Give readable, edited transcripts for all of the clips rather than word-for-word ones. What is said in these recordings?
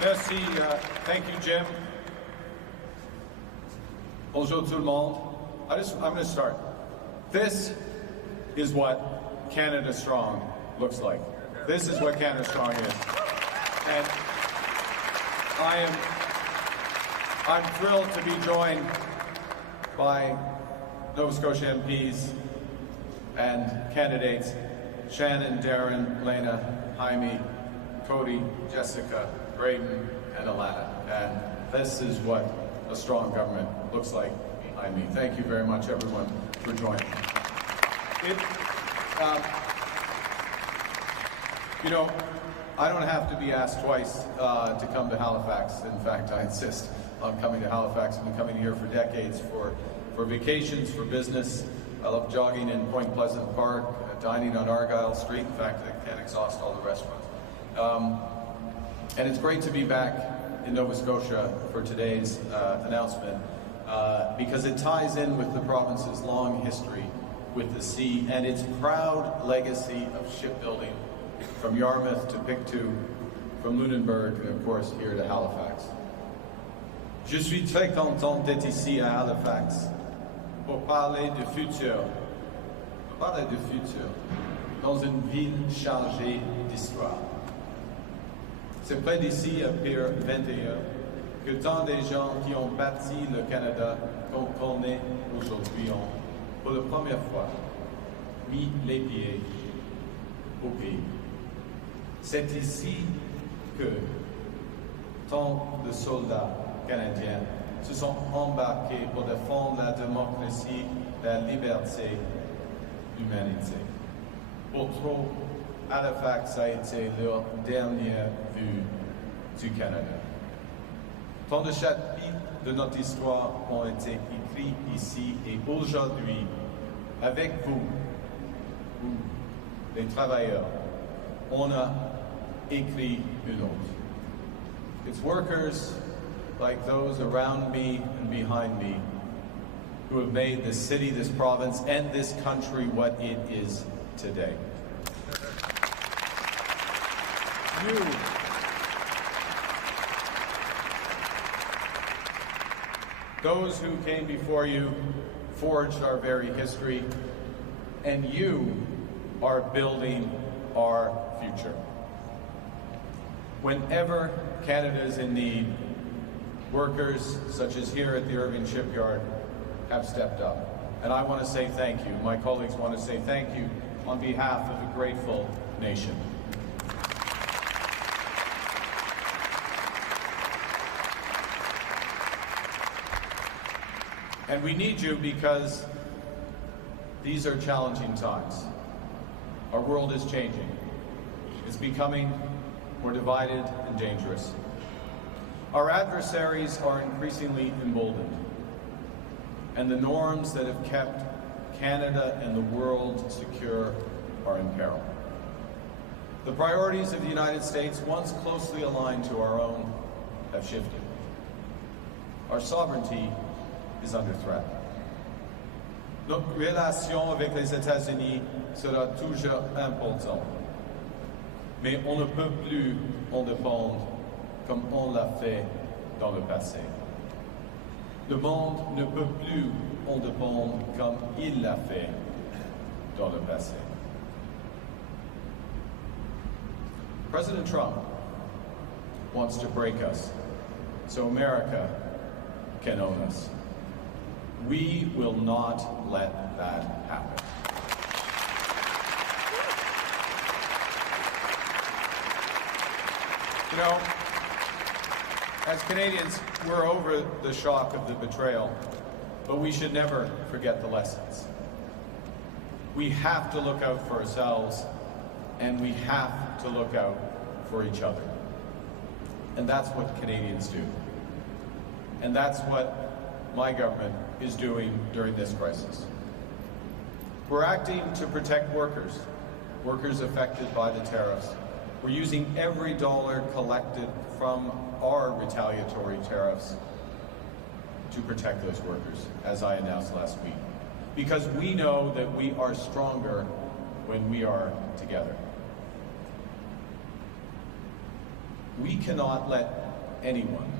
Merci. Thank you, Jim. Bonjour tout le monde. I'm going to start. This is what Canada Strong looks like. This is what Canada Strong is. And I'm thrilled to be joined by Nova Scotia MPs and candidates Shannon, Darren, Lena, Jaime, Cody, Jessica, Braden, and Alana. And this is what a strong government looks like behind me. Thank you very much, everyone, for joining. You know, I don't have to be asked twice to come to Halifax. In fact, I insist on coming to Halifax. I've been coming here for decades for vacations, for business. I love jogging in Point Pleasant Park, dining on Argyle Street. In fact, I can't exhaust all the restaurants. And it's great to be back in Nova Scotia for today's announcement because it ties in with the province's long history with the sea and its proud legacy of shipbuilding from Yarmouth to Pictou, from Lunenburg, and of course here to Halifax. Je suis très content d'être ici à Halifax pour parler du futur, dans une ville chargée d'histoire. C'est près d'ici, à Pier 21, que tant de gens qui ont bâti le Canada qu'on connaît aujourd'hui ont, pour la première fois, mis les pieds au pays. C'est ici que tant de soldats canadiens se sont embarqués pour défendre la démocratie, la liberté, l'humanité. Pour trop, Halifax a été leur dernière vue du Canada. Tant de chapitres de notre histoire ont été écrits ici et aujourd'hui, avec vous, les travailleurs, on a écrit une autre. It's workers like those around me and behind me who have made this city, this province, and this country what it is today. You, those who came before you, forged our very history, and you are building our future. Whenever Canada is in need, workers such as here at the Irving Shipyard have stepped up. And I want to say thank you. My colleagues want to say thank you on behalf of a grateful nation. And we need you because these are challenging times. Our world is changing. It's becoming more divided and dangerous. Our adversaries are increasingly emboldened, and the norms that have kept Canada and the world secure are in peril. The priorities of the United States, once closely aligned to our own, have shifted. Our sovereignty is under threat. Notre relation avec les États-Unis sera toujours importante, mais on ne peut plus en dépendre comme on l'a fait dans le passé. Le monde ne peut plus en dépendre comme il l'a fait dans le passé. President Trump wants to break us so America can own us. We will not let that happen. You know, as Canadians, we're over the shock of the betrayal, but we should never forget the lessons. We have to look out for ourselves, and we have to look out for each other. And that's what Canadians do. And that's what my government is doing during this crisis. We're acting to protect workers affected by the tariffs. We're using every dollar collected from our retaliatory tariffs to protect those workers, as I announced last week. Because we know that we are stronger when we are together. We cannot let anyone,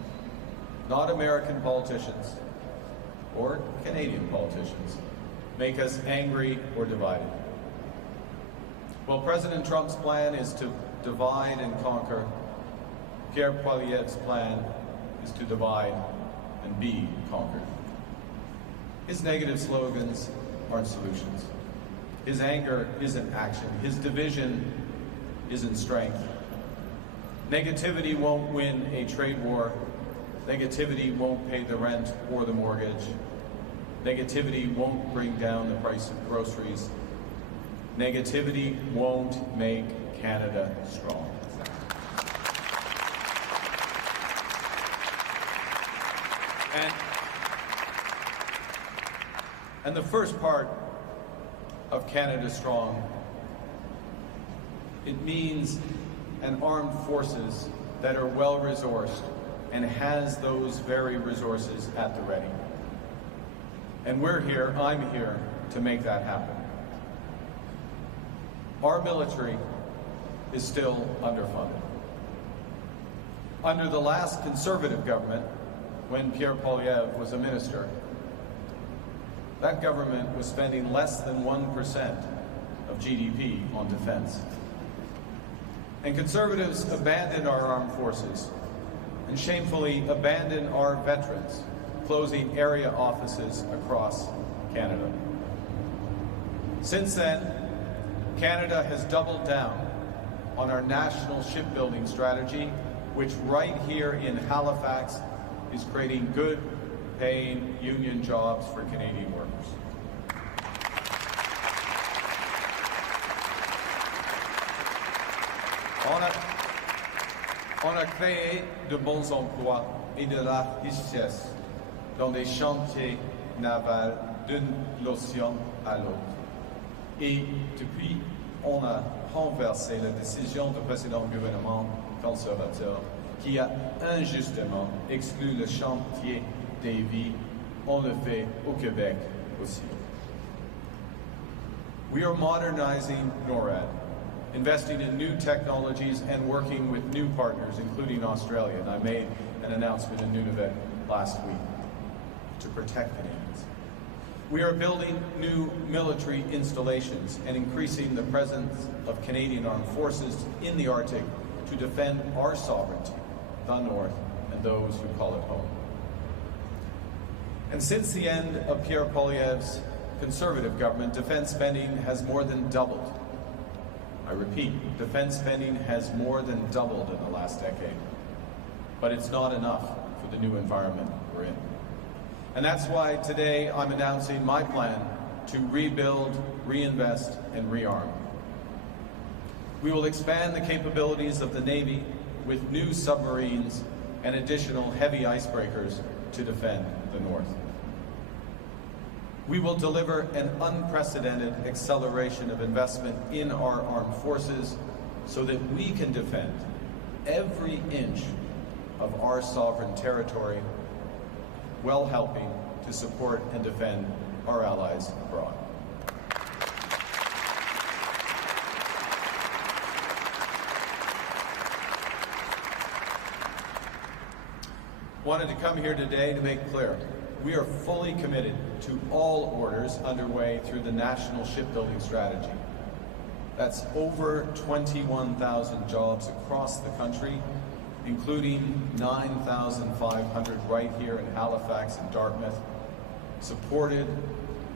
not American politicians or Canadian politicians, make us angry or divided. Well, President Trump's plan is to divide and conquer. Pierre Poilievre's plan is to divide and be conquered. His negative slogans aren't solutions. His anger isn't action. His division isn't strength. Negativity won't win a trade war. Negativity won't pay the rent or the mortgage. Negativity won't bring down the price of groceries. Negativity won't make Canada strong. And the first part of Canada Strong, it means an armed forces that are well-resourced and has those very resources at the ready. And we're here, I'm here, to make that happen. Our military is still underfunded. Under the last Conservative government, when Pierre Poilievre was a minister, that government was spending less than 1% of GDP on defense. And Conservatives abandoned our armed forces and shamefully abandoned our veterans, closing area offices across Canada. Since then, Canada has doubled down on our national shipbuilding strategy, which right here in Halifax is creating good paying union jobs for Canadian workers. On a créé de bons emplois et de la richesse dans les chantiers navals d'un océan à l'autre. Et depuis, on a renversé la décision du précédent gouvernement conservateur qui a injustement exclu le chantier des vies. On le fait au Québec aussi. We are modernizing NORAD, investing in new technologies and working with new partners, including Australia. And I made an announcement in Nunavut last week to protect Canadians. We are building new military installations and increasing the presence of Canadian armed forces in the Arctic to defend our sovereignty, the North, and those who call it home. And since the end of Pierre Poilievre's Conservative government, defense spending has more than doubled. I repeat, defense spending has more than doubled in the last decade. But it's not enough for the new environment we're in. And that's why today I'm announcing my plan to rebuild, reinvest, and rearm. We will expand the capabilities of the Navy with new submarines and additional heavy icebreakers to defend the North. We will deliver an unprecedented acceleration of investment in our armed forces so that we can defend every inch of our sovereign territory while helping to support and defend our allies abroad. Wanted to come here today to make clear, we are fully committed to all orders underway through the National Shipbuilding Strategy. That's over 21,000 jobs across the country, including 9,500 right here in Halifax and Dartmouth, supported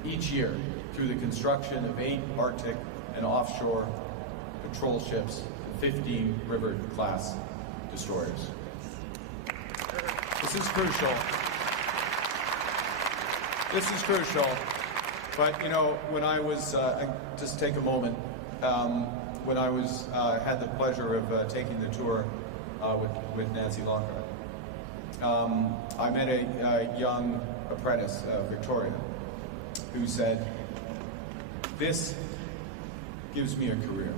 each year through the construction of 8 Arctic and offshore patrol ships and 15 River-class destroyers. This is crucial. This is crucial, but you know, when I was, just take a moment, when I was, had the pleasure of taking the tour with Nancy Lockhart, I met a young apprentice, Victoria, who said, "This gives me a career."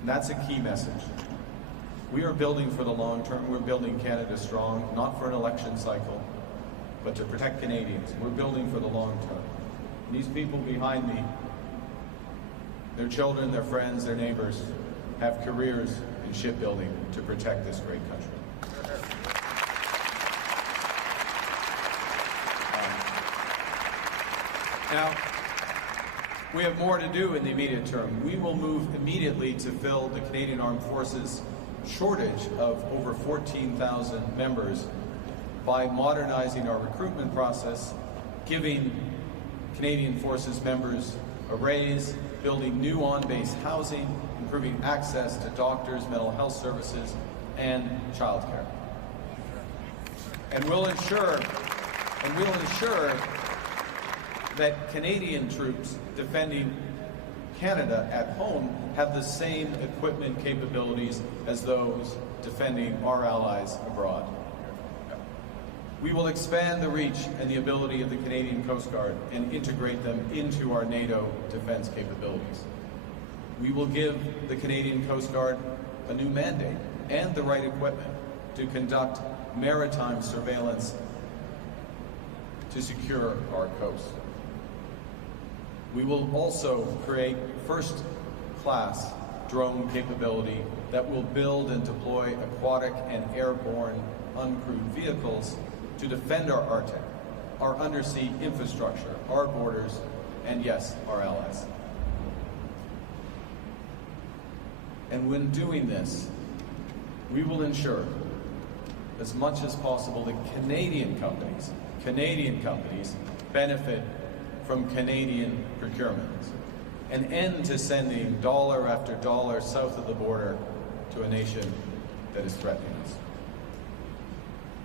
And that's a key message. We are building for the long term. We're building Canada strong, not for an election cycle, but to protect Canadians. We're building for the long term. And these people behind me, their children, their friends, their neighbors, have careers in and shipbuilding to protect this great country. Now, we have more to do in the immediate term. We will move immediately to fill the Canadian Armed Forces shortage of over 14,000 members by modernizing our recruitment process, giving Canadian Forces members a raise, building new on-base housing, improving access to doctors, mental health services, and childcare. And we'll ensure that Canadian troops defending Canada at home have the same equipment capabilities as those defending our allies abroad. We will expand the reach and the ability of the Canadian Coast Guard and integrate them into our NATO defense capabilities. We will give the Canadian Coast Guard a new mandate and the right equipment to conduct maritime surveillance to secure our coast. We will also create first-class drone capability that will build and deploy aquatic and airborne uncrewed vehicles to defend our Arctic, our undersea infrastructure, our borders, and yes, our allies. And when doing this, we will ensure as much as possible that Canadian companies benefit from Canadian procurement. An end to sending dollar after dollar south of the border to a nation that is threatening us.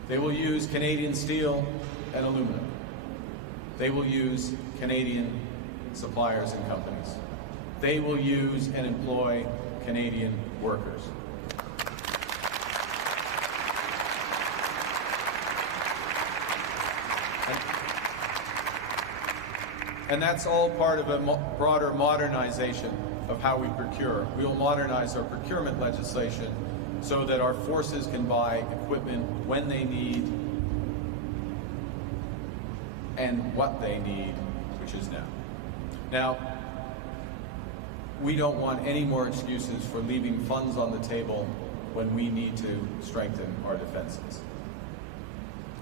They will use Canadian steel and aluminum. They will use Canadian suppliers and companies. They will use and employ Canadian workers. And that's all part of a broader modernization of how we procure. We will modernize our procurement legislation so that our forces can buy equipment when they need and what they need, which is now. Now, we don't want any more excuses for leaving funds on the table when we need to strengthen our defenses.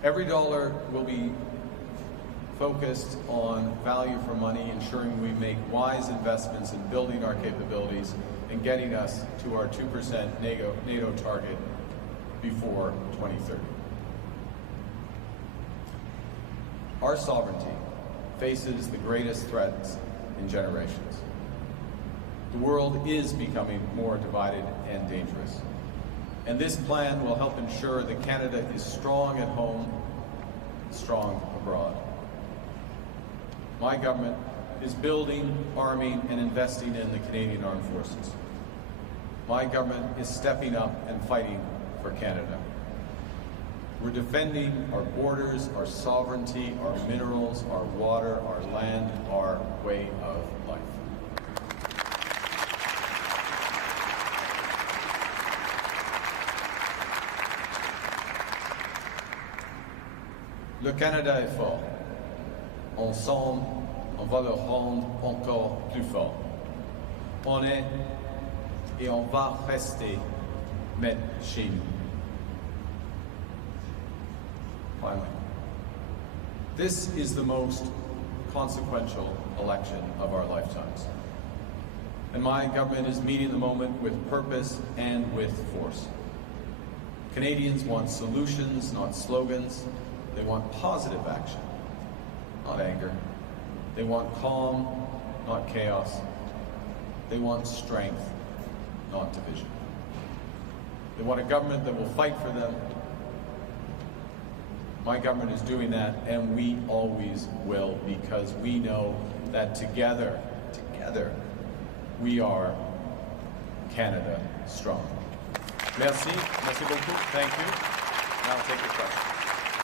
Every dollar will be focused on value for money, ensuring we make wise investments in building our capabilities and getting us to our 2% NATO target before 2030. Our sovereignty faces the greatest threats in generations. The world is becoming more divided and dangerous. And this plan will help ensure that Canada is strong at home, strong abroad. My government is building, arming, and investing in the Canadian Armed Forces. My government is stepping up and fighting for Canada. We're defending our borders, our sovereignty, our minerals, our water, our land, our way of life. Le Canada est fort. Ensemble, on va le rendre encore plus fort. On est et on va rester made chez nous. Finally, this is the most consequential election of our lifetimes. And my government is meeting the moment with purpose and with force. Canadians want solutions, not slogans. They want positive action, not anger. They want calm, not chaos. They want strength, not division. They want a government that will fight for them. My government is doing that, and we always will, because we know that together, we are Canada strong. Merci beaucoup. Thank you. Now I'll take your questions.